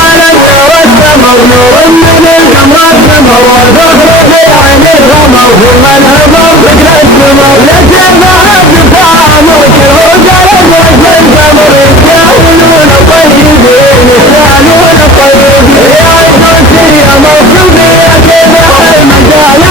على التوسم نور من القمر سمر وفخر في عين الغمر ثم الهمر فكر السمر لتبعد طعمك وقلب وجه القمر يستاهلون طيبين يستاهلون طيبين يا عزوتي يا موصوفي يا كبح المجال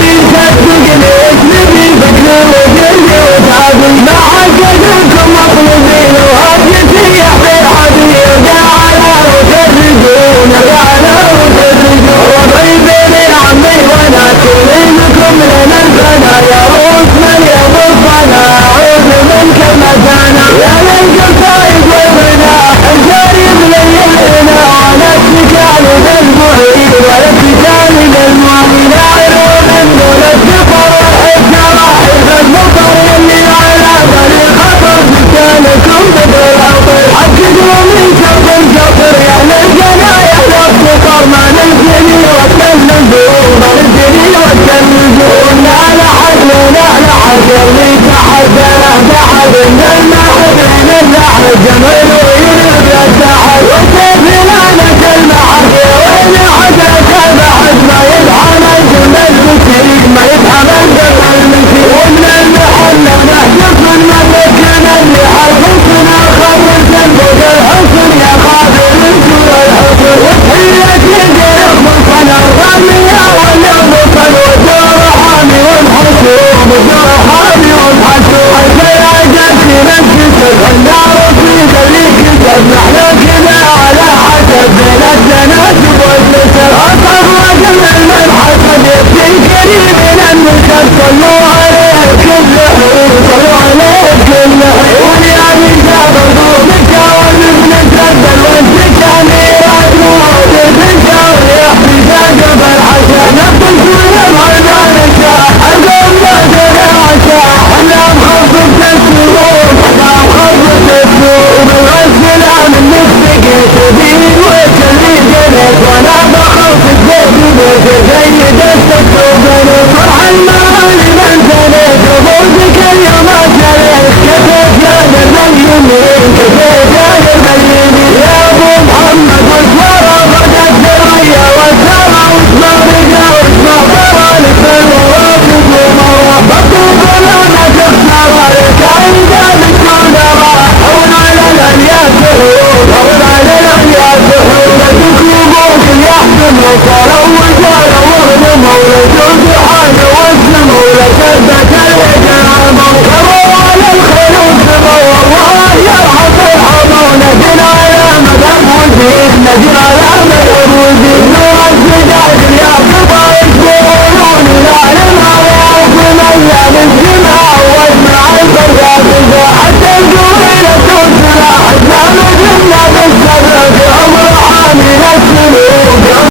في صدقني اسمي فكر وجهي وتعبي ما حققكم مطلوبين وهجتي يا خير حبيب قاعنا وتفرقون قاعنا وتفرقون وطيبين يا عمي وانا كريمكم لنا الفنا يا رسمن يا مصطفى اعوذ منك مكانا يا للقصائد والغنى الجريب ليلنا على السكان للمعين ولا السكان للمعين اعلم انه للسفر والحجراء المطر اللي على بالي خطر سكانكم بدر العطر حققوا من شرط القطر يا للقنا يا للسفر ما ننزلي وكالنزول ما ننزلي وكالنزول على حدنا على اللي تحدنا تحد المعهد من النحل جميل وينبع التحد وكيف لعنك المعهد وين عدك بعد ما يدعم الجن المسير ما يدعم الجن المسير ومن المحل نحجف المسكن اللي حرفنا خرج البوق الحسن يا قادر انتو الحسن وتحية يدير مصنع الرمية والمصن وجور حامي والحسوم وجور حامي والحسوم الفياجاتي نفسك النار في ذلك تسمح لكنا على حسب بين التناسب والنسب أطر رجل المنحسب يبكي كريم من النسب صلوا عليه كل حين صلوا عليه كل حين وليا من جاب ذوبك ومن سد الوسك أميرات موجود الشاور يحمي ساقف الحسن نبض كل الغنانك القوم ما تنعشى احنا مخفف السلوك احنا مخفف السلوك بالغسل عن النسبك تبين وتلي جنك وانا بخفف الزيت زي دستك وبنك فرح المعاني من سنك وفوزك اليوم سنك كفيت يا للميمين كفيت يا للميمين يا ابو محمد والسارة غدا الدرية والسارة واسمع رجا واسمع طوالك بالمرافق ومرافق بطوب لنا تخسر لك عند الكونرة هون على الالياس حول هون على الالياس حول تكلموك يحكم وصاروا وجاروا وغنموا لجوز حاجة واسلموا لثبت الوجرام وخروا على الخلوق سموا والله يرحم الحضور نجل على مدام وزيد نجل على